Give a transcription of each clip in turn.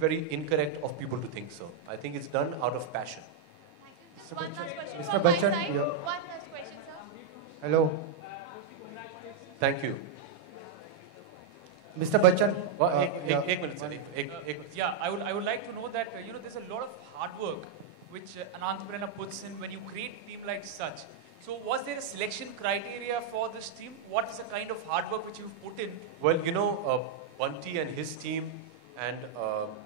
very incorrect of people to think so. I think it's done out of passion. One last question Mr. from my Bachchan, side. yeah. One last question, sir. Hello, Thank you. Mr. Bachchan. एक minute, sir. Yeah, I would like to know that there's a lot of hard work which Anant Prana puts in when you create a team like such. So was there a selection criteria for this team? What is the kind of hard work which you've put in? Well, Bunty and his team and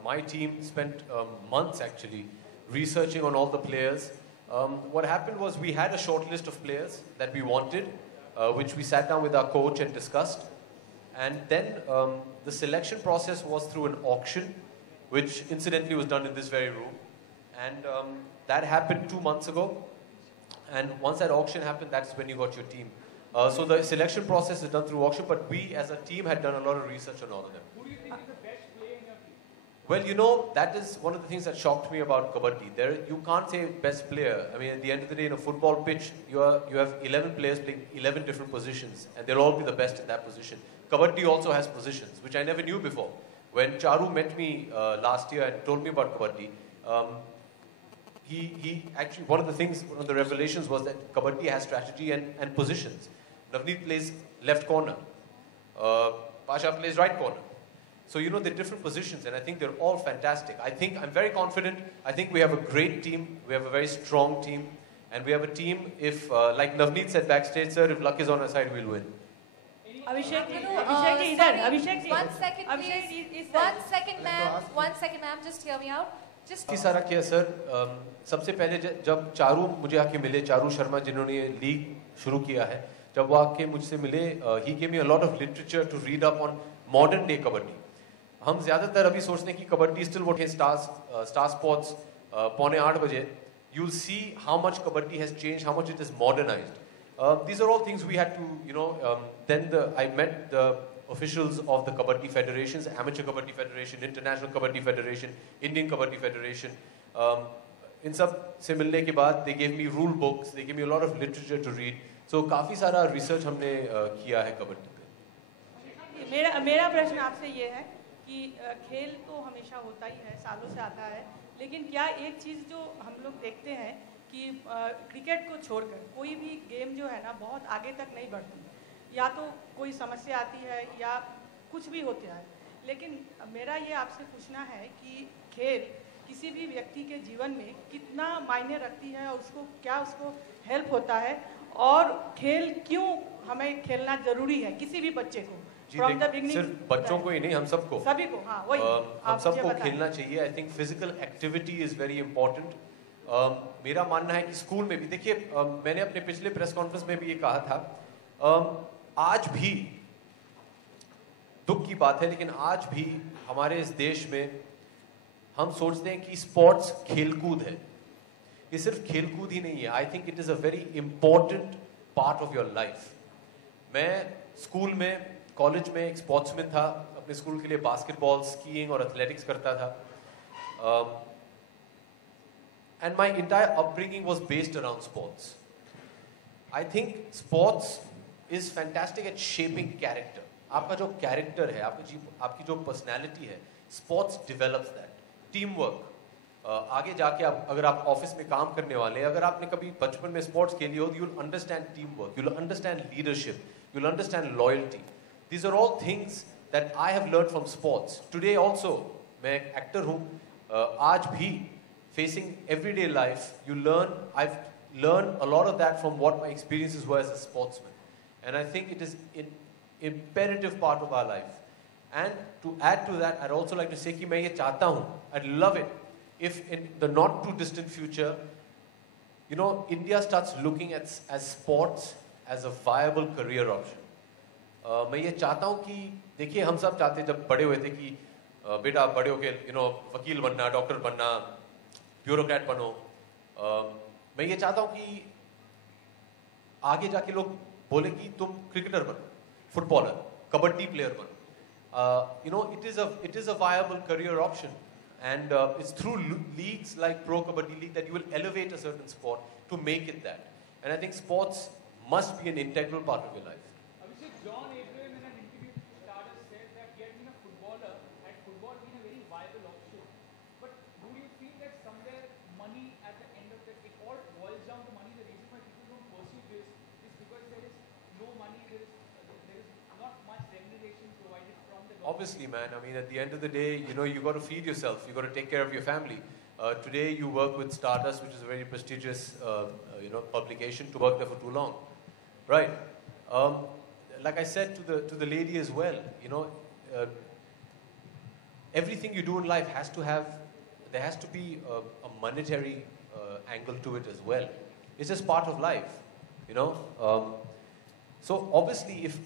my team spent months actually researching on all the players. What happened was we had a short list of players that we wanted, which we sat down with our coach and discussed. And then the selection process was through an auction, which incidentally was done in this very room. And that happened 2 months ago. And once that auction happened, that's when you got your team. So the selection process is done through auction, but we as a team had done a lot of research on all of them. Who do you think is the best player in your team? Well, that is one of the things that shocked me about Kabaddi. You can't say best player. I mean, at the end of the day, in a football pitch, you have 11 players playing 11 different positions, and they'll all be the best in that position. Kabaddi also has positions, which I never knew before. When Charu met me last year and told me about Kabaddi, he actually, one of the revelations was that Kabaddi has strategy and positions. Navneet plays left corner. Pasha plays right corner. So, they're different positions, and I think they're all fantastic. I'm very confident. I think we have a great team. We have a very strong team. And we have a team, if, like Navneet said backstage, sir, if luck is on our side, we'll win. Abhishek ji, Sorry, Abhishek ji. One second, Abhishek please. is One second, ma'am. 1 second, ma'am. Just hear me out. Just. काफी सारा किया sir. सबसे पहले जब चारू मुझे आके मिले, चारू शर्मा जिन्होंने ये लीग शुरू किया है, जब वो आके मुझसे मिले, he gave me a lot of literature to read up on modern day kabaddi. हम ज़्यादातर अभी सोचते हैं कि kabaddi still what is Star Sports 7:45 बजे. You'll see how much kabaddi has changed, how much it is modernized. These are all things we had to, then I met the officials of the Kabaddi Federations, Amateur Kabaddi Federation, International Kabaddi Federation, Indian Kabaddi Federation. In सब से मिलने के बाद, they gave me rule books, they gave me a lot of literature to read. So काफी सारा research हमने किया है कबड्डी पे. मेरा प्रश्न आपसे ये है कि खेल तो हमेशा होता ही है, सालों से आता है, लेकिन क्या एक चीज़ जो हम लोग देखते हैं कि क्रिकेट को छोड़कर कोई भी गेम जो है ना बहुत आगे तक नहीं बढ़ती, या तो कोई समस्या आती है या कुछ भी होता है. लेकिन मेरा ये आपसे पूछना है कि खेल किसी भी व्यक्ति के जीवन में कितना मायने रखती है और उसको हेल्प होता है, और खेल क्यों हमें खेलना जरूरी है किसी भी बच्चे को. सिर्फ बच्चों को ही नहीं, हम सबको, सभी को. हाँ, वही हम सबको खेलना चाहिए. I think physical activity is very important. मेरा मानना है कि स्कूल में भी देखिए, मैंने अपने पिछले प्रेस कॉन्फ्रेंस में भी ये कहा था, आज भी दुख की बात है, लेकिन आज भी हमारे इस देश में हम सोचते हैं कि स्पोर्ट्स खेलकूद है. ये सिर्फ खेलकूद ही नहीं है. I think it is a very important part of your life. मैं स्कूल में, कॉलेज में एक स्पोर्ट्समैन था. अपने स्कूल के लिए बास्केटबॉल, स्कीइंग और एथलेटिक्स करता था. And my entire upbringing was based around sports. I think sports is fantastic at shaping character. आपका जो character है, आपकी जो personality है, sports develops that. Teamwork. आगे जाके अगर आप ऑफिस में काम करने वाले हैं, अगर आपने कभी बचपन में स्पोर्ट्स खेली हो, you'll understand teamwork, you'll understand leadership, you'll understand loyalty. These are all things that I have learned from sports. Today also, मैं एक एक्टर हूँ. आज भी facing everyday life, I've learned a lot of that from what my experiences were as a sportsman. And I think it is an imperative part of our life. And to add to that, I'd also like to say कि मैं ये चाहता हूँ, I'd love it if in the not too distant future, India starts looking at sports as a viable career option. मैं ये चाहता हूँ कि, देखिए हम सब चाहते हैं जब बड़े हुए थे कि बेटा बड़े होके वकील बनना, डॉक्टर बनना, ब्यूरोक्रेट बनो. मैं ये चाहता हूँ कि आगे जाके लोग बोले कि तुम क्रिकेटर बनो, फुटबॉलर, कबड्डी प्लेयर बनो. It is a viable career option, and it's through leagues like Pro Kabaddi League that you will elevate a certain sport to make it that. And I think sports must be an integral part of your life. Abhishek, John Abraham in an interview to Stardust said that he had been a footballer, had football been a very viable option. money at the end of it? It all boils down to money. The reason why people don't pursue this is because there is no money. There is not much remuneration provided from the government. Obviously, man. I mean, at the end of the day, you know, you got to feed yourself. You got to take care of your family. Today, you work with Stardust, which is a very prestigious, you know, publication. To work there for too long, right? Like I said to the lady as well, you know, everything you do in life there has to be a monetary angle to it as well. It's just part of life, you know. So obviously, if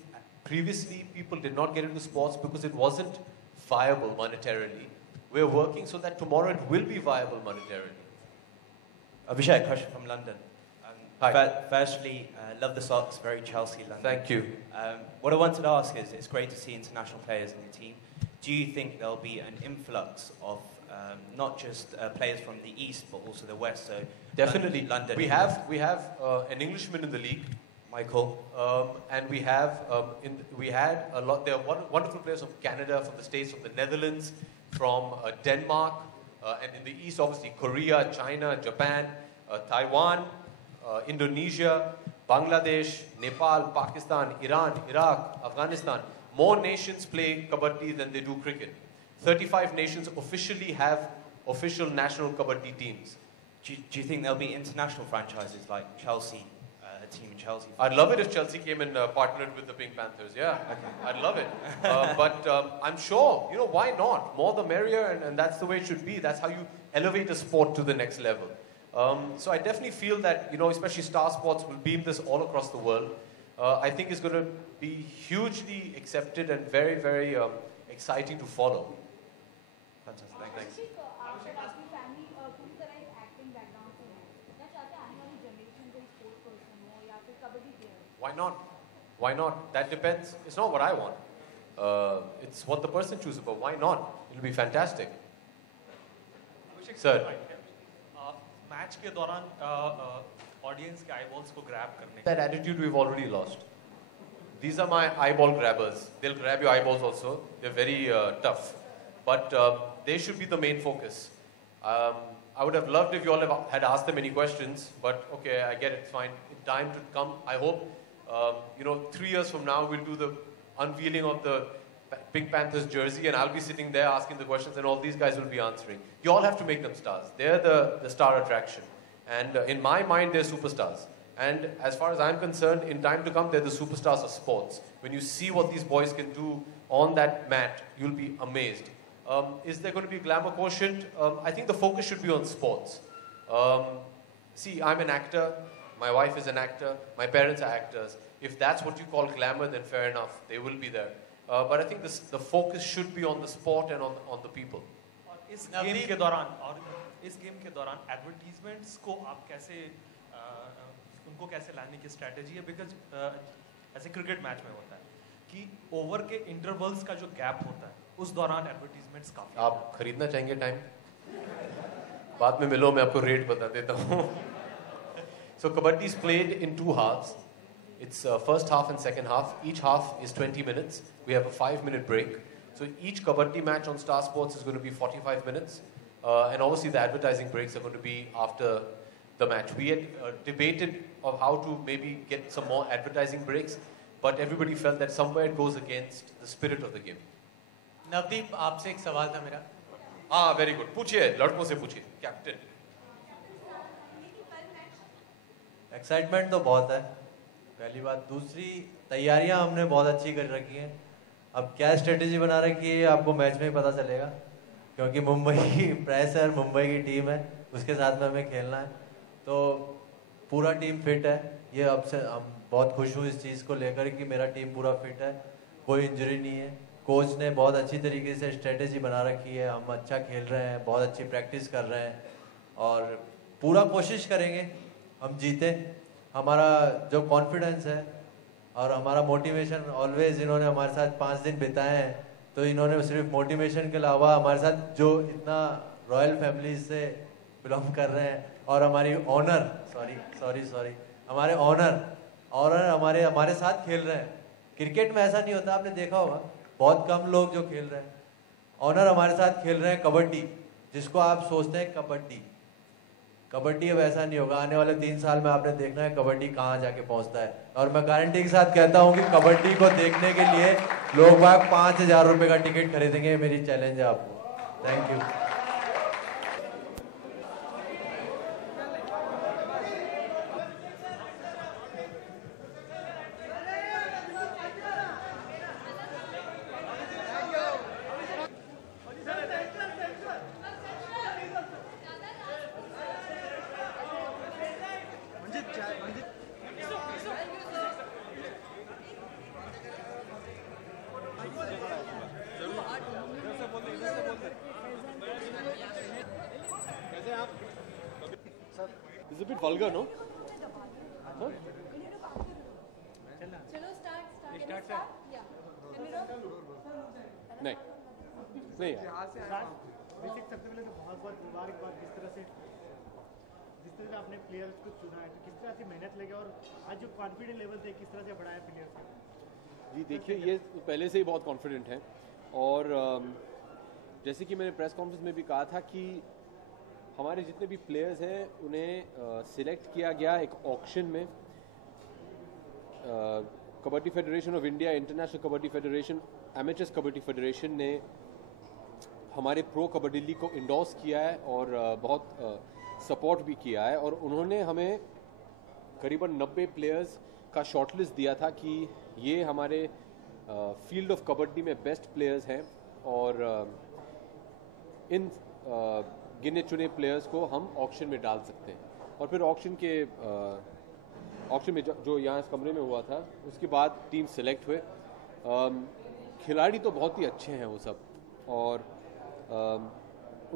previously people did not get into sports because it wasn't viable monetarily, we're working so that tomorrow it will be viable monetarily. Abhishek, question from London. Hi. Firstly, love the socks, very Chelsea London. Thank you. What I wanted to ask is, it's great to see international players in the team. Do you think there'll be an influx of not just players from the East, but also the West? So Definitely. London. We have an Englishman in the league, Michael. and we had a lot. There are wonderful players from Canada, from the States, from the Netherlands, from Denmark, and in the East, obviously Korea, China, Japan, Taiwan, Indonesia, Bangladesh, Nepal, Pakistan, Iran, Iraq, Afghanistan. More nations play kabaddi than they do cricket. 35 nations officially have official national kabaddi teams. Do you think there'll be international franchises like Chelsea, a team in Chelsea? I'd love it if Chelsea came and partnered with the Pink Panthers. Yeah, I'd love it. But I'm sure, you know, why not? More the merrier, and that's the way it should be. That's how you elevate a sport to the next level. So I definitely feel that, you know, especially Star Sports will beam this all across the world. I think it's going to be hugely accepted and very, very exciting to follow. Fantastic. Thanks. आपका आपकी family पूरी तरह एक acting background से है क्या चाहते हैं आने वाली जनरेशन कोई स्पोर्ट्स पर्सन हो या फिर kabaddi player Why not? Why not? That depends. It's not what I want. It's what the person chooses, but why not? It'll be fantastic. Sir. Match के दौरान ऑडियंस के आईबॉल्स को ग्रैब करने That attitude we've already lost. These are my eyeball grabbers. They'll grab your eyeballs also. They're very tough. But they should be the main focus. I would have loved if you all had asked them any questions, but okay, I get it, fine. Time to come. I hope, you know, 3 years from now, we'll do the unveiling of the Pink Panthers jersey, and I'll be sitting there asking the questions, and all these guys will be answering. You all have to make them stars. They're the star attraction. And in my mind, they're superstars. And as far as I'm concerned, in time to come, they're the superstars of sports. When you see what these boys can do on that mat, you'll be amazed. Is there going to be a glamour quotient? I think the focus should be on sports. See, I'm an actor. My wife is an actor. My parents are actors. If that's what you call glamour, then fair enough. They will be there. But I think the focus should be on the sport and on the people. इस game के दौरान advertisements को आप कैसे उनको कैसे लाने की स्ट्रेटजी है? बिकॉज ऐसे क्रिकेट मैच में होता है कि ओवर के इंटरवल्स का जो गैप होता है उस दौरान एडवर्टीजमेंट्स काफी आप खरीदना चाहेंगे टाइम? बाद में मिलो, मैं आपको रेट बता देता हूँ. So kabaddi is played in 2 halves. It's first half and second half. Each half is 20 minutes. We have a 5-minute break. So each kabaddi match on Star Sports is going to be 45 minutes. And obviously the advertising breaks are going to be after the match. We had debated of how to maybe get some more advertising breaks, but everybody felt that somewhere it goes against the spirit of the game. Navdeep, आपसे एक सवाल था मेरा. हाँ, very good. पूछिए, लड़कों से पूछिए. कैप्टन. एक्साइटमेंट तो बहुत है, पहली बात. दूसरी, तैयारियां हमने बहुत अच्छी कर रखी हैं. अब क्या स्ट्रेटेजी बना रखी है आपको मैच में ही पता चलेगा, क्योंकि मुंबई की प्रेशर, मुंबई की टीम है, उसके साथ में हमें खेलना है. तो पूरा टीम फिट है. ये अब से हम बहुत खुश हूँ इस चीज़ को लेकर कि मेरा टीम पूरा फिट है, कोई इंजरी नहीं है. कोच ने बहुत अच्छी तरीके से स्ट्रेटेजी बना रखी है. हम अच्छा खेल रहे हैं, बहुत अच्छी प्रैक्टिस कर रहे हैं और पूरा कोशिश करेंगे हम जीते. हमारा जो कॉन्फिडेंस है और हमारा मोटिवेशन, ऑलवेज इन्होंने हमारे साथ 5 दिन बिताए हैं, तो इन्होंने सिर्फ मोटिवेशन के अलावा हमारे साथ जो इतना रॉयल फैमिली से बिलोंग कर रहे हैं और हमारी ऑनर हमारे ऑनर हमारे साथ खेल रहे हैं. क्रिकेट में ऐसा नहीं होता, आपने देखा होगा, बहुत कम लोग जो खेल रहे हैं. ऑनर हमारे साथ खेल रहे हैं कबड्डी, जिसको आप सोचते हैं कबड्डी, कबड्डी अब ऐसा नहीं होगा, आने वाले 3 साल में आपने देखना है कबड्डी कहाँ जाके पहुंचता है। और मैं गारंटी के साथ कहता हूँ कि कबड्डी को देखने के लिए लोग बाग 5,000 रुपये का टिकट खरीदेंगे। मेरी चैलेंज है आपको। Thank you. It's a bit vulgar, no? Huh? चलो स्टार्ट या नहीं नहीं बेसिक सबसे पहले तो बहुत बहुत मुबारकबाद जिस तरह से आपने प्लेयर्स को चुना है, तो किस तरह से मेहनत लगे और आज जो कॉन्फिडेंस लेवल थे किस तरह से बढ़ाया प्लेयर्स को? जी देखिए, ये पहले से ही बहुत कॉन्फिडेंट हैं और जैसे कि मैंने प्रेस कॉन्फ्रेंस में भी कहा था कि हमारे जितने भी प्लेयर्स हैं उन्हें सिलेक्ट किया गया एक ऑक्शन में। Kabaddi federation of India, international kabaddi federation, amateurs kabaddi federation ने हमारे प्रो कबड्डी लीग को इंडोर्स किया है और बहुत सपोर्ट भी किया है और उन्होंने हमें करीबन 90 प्लेयर्स का शॉर्टलिस्ट दिया था कि ये हमारे फील्ड ऑफ कबड्डी में बेस्ट प्लेयर्स हैं और इन गिने चुने प्लेयर्स को हम ऑक्शन में डाल सकते हैं। और फिर ऑक्शन में जो यहाँ इस कमरे में हुआ था उसके बाद टीम सेलेक्ट हुए। खिलाड़ी तो बहुत ही अच्छे हैं वो सब और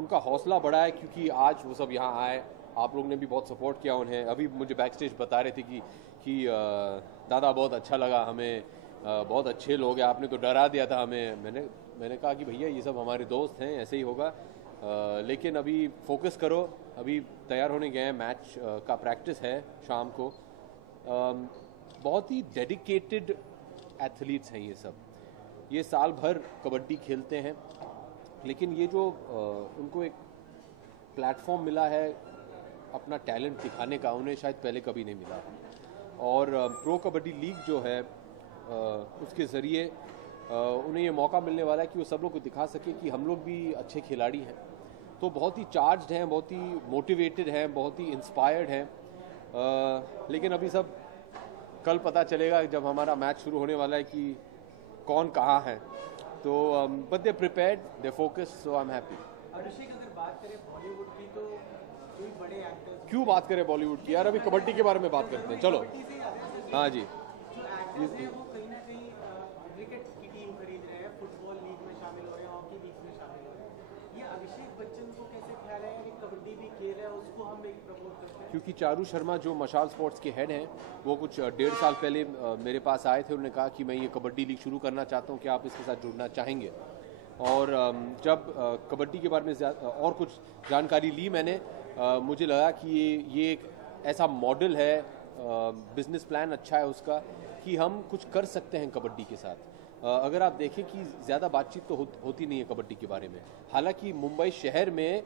उनका हौसला बढ़ा है क्योंकि आज वो सब यहाँ आए। आप लोग ने भी बहुत सपोर्ट किया उन्हें। अभी मुझे बैक स्टेज बता रहे थे कि दादा बहुत अच्छा लगा हमें, बहुत अच्छे लोग हैं, आपने तो डरा दिया था हमें। मैंने कहा कि भैया ये सब हमारे दोस्त हैं, ऐसे ही होगा, लेकिन अभी फोकस करो। अभी तैयार होने गए हैं, मैच का प्रैक्टिस है शाम को। बहुत ही डेडिकेटेड एथलीट्स हैं ये सब। ये साल भर कबड्डी खेलते हैं लेकिन ये जो उनको एक प्लेटफॉर्म मिला है अपना टैलेंट दिखाने का, उन्हें शायद पहले कभी नहीं मिला। और प्रो कबड्डी लीग जो है उसके ज़रिए उन्हें ये मौका मिलने वाला है कि वो सब लोग को दिखा सके कि हम लोग भी अच्छे खिलाड़ी हैं। तो बहुत ही चार्ज्ड हैं, बहुत ही मोटिवेटेड हैं, बहुत ही इंस्पायर्ड हैं। लेकिन अभी सब कल पता चलेगा जब हमारा मैच शुरू होने वाला है कि कौन कहाँ है। तो but they prepared, they focus, so I am happy. Abhishek, अगर बात करें बॉलीवुड की तो कोई बड़े एक्टर्स क्यों बात करें बॉलीवुड की यार, अभी कबड्डी के बारे में बात करते हैं। चलो हाँ जी, जो एक्टर्स हैं वो कहीं ना कहीं क्रिकेट की टीम खरीद रहे हैं, फुटबॉल लीग में शामिल हो रहे हैं, हॉकी लीग में शामिल हो रहे हैं। ये अभिषेक बच्चन को कैसे ख्याल है कि कबड्डी भी खेल है, उसको हम एक प्रमोट करते हैं? क्योंकि चारू शर्मा जो मशाल स्पोर्ट्स के हेड हैं वो कुछ 1.5 साल पहले मेरे पास आए थे। उन्होंने कहा कि मैं ये कबड्डी लीग शुरू करना चाहता हूँ, क्या आप इसके साथ जुड़ना चाहेंगे? और जब कबड्डी के बारे में और कुछ जानकारी ली मैंने, मुझे लगा कि ये एक ऐसा मॉडल है, बिजनेस प्लान अच्छा है उसका कि हम कुछ कर सकते हैं कबड्डी के साथ। अगर आप देखें कि ज़्यादा बातचीत तो होती नहीं है कबड्डी के बारे में। हालांकि मुंबई शहर में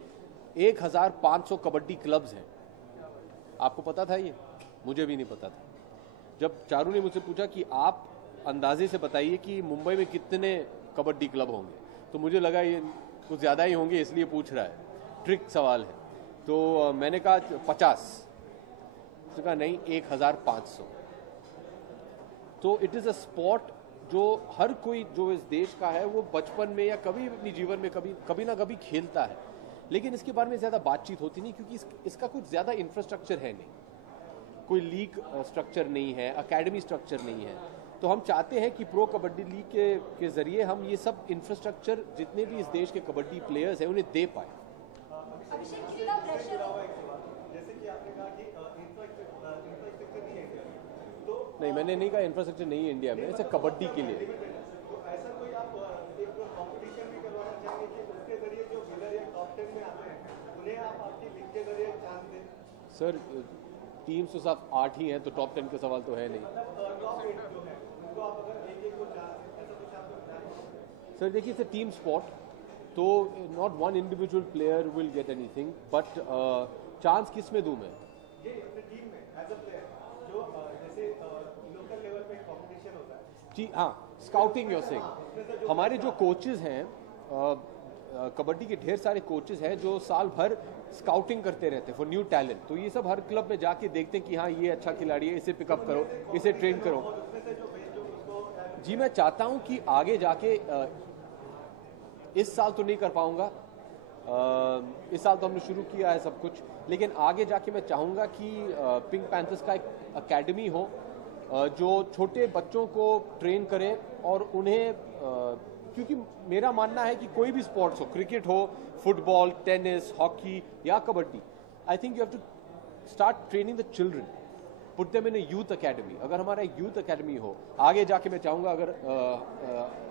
1500 कबड्डी क्लब्स हैं। आपको पता था ये? मुझे भी नहीं पता था। जब चारू ने मुझसे पूछा कि आप अंदाजे से बताइए कि मुंबई में कितने कबड्डी क्लब होंगे, तो मुझे लगा ये कुछ ज़्यादा ही होंगे, इसलिए पूछ रहा है, ट्रिक सवाल है। तो मैंने कहा 50, उसने कहा नहीं 1500। तो इट इज़ अ स्पोर्ट जो हर कोई जो इस देश का है वो बचपन में या कभी अपनी जीवन में कभी ना कभी खेलता है, लेकिन इसके बारे में ज़्यादा बातचीत होती नहीं क्योंकि इसका कुछ ज़्यादा इंफ्रास्ट्रक्चर है नहीं, कोई लीग स्ट्रक्चर नहीं है, एकेडमी स्ट्रक्चर नहीं है। तो हम चाहते हैं कि प्रो कबड्डी लीग के ज़रिए हम ये सब इंफ्रास्ट्रक्चर जितने भी इस देश के कबड्डी प्लेयर्स हैं उन्हें दे पाए। अभिषेक, कितना प्रेशर हो? जैसे कि आपने कहा कि इंफ्रास्ट्रक्चर नहीं है तो नहीं, मैंने नहीं कहा इंफ्रास्ट्रक्चर नहीं है इंडिया में, ऐसे कबड्डी के लिए। तो ऐसा कोई आप एक कंपटीशन भी करवाना चाहेंगे कि उसके जरिए जो विनर या टॉप 10 में आते हैं उन्हें आप आपकी लीग के जरिए चांस दें? सर टीम्स तो सब 8 ही हैं, तो टॉप 10 का सवाल तो है नहीं। टॉप 8 जो है उनको आप अगर एक को चांस दें, ऐसा कुछ आपको प्लान? सर देखिए, टीम स्पोर्ट, तो not one individual player will get anything, but chance किस में दूं मैं? ये अपने टीम में एज अ प्लेयर जो जैसे लोकल लेवल पे कंपटीशन होता है जी हाँ, स्काउटिंग योर सेइंग। हमारे जो कोचेज हैं, कबड्डी के ढेर सारे कोचेज हैं जो साल भर स्काउटिंग करते रहते हैं फॉर न्यू टैलेंट। तो ये सब हर क्लब में जाके देखते हैं कि हाँ ये अच्छा खिलाड़ी है, इसे पिकअप करो, इसे ट्रेन करो। जी मैं चाहता हूँ कि आगे जाके इस साल तो नहीं कर पाऊंगा, इस साल तो हमने शुरू किया है सब कुछ, लेकिन आगे जाके मैं चाहूँगा कि पिंक पैंथर्स का एक अकेडमी हो जो छोटे बच्चों को ट्रेन करे और उन्हें क्योंकि मेरा मानना है कि कोई भी स्पोर्ट्स हो, क्रिकेट हो, फुटबॉल, टेनिस, हॉकी या kabaddi, I think you have to start training the children, put them in a youth academy. अगर हमारा एक यूथ अकेडमी हो, आगे जाके मैं चाहूँगा अगर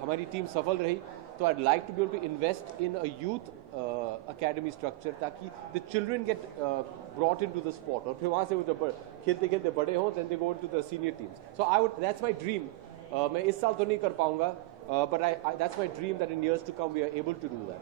हमारी टीम सफल रही तो I'd like to be able to invest in a youth academy structure ताकि the children get brought into the sport और फिर वहाँ से वो जब खेलते खेलते बड़े हों then they go into the senior teams. So that's my dream. मैं इस साल तो नहीं कर पाऊँगा, but that's my dream that in years to come we are able to do that.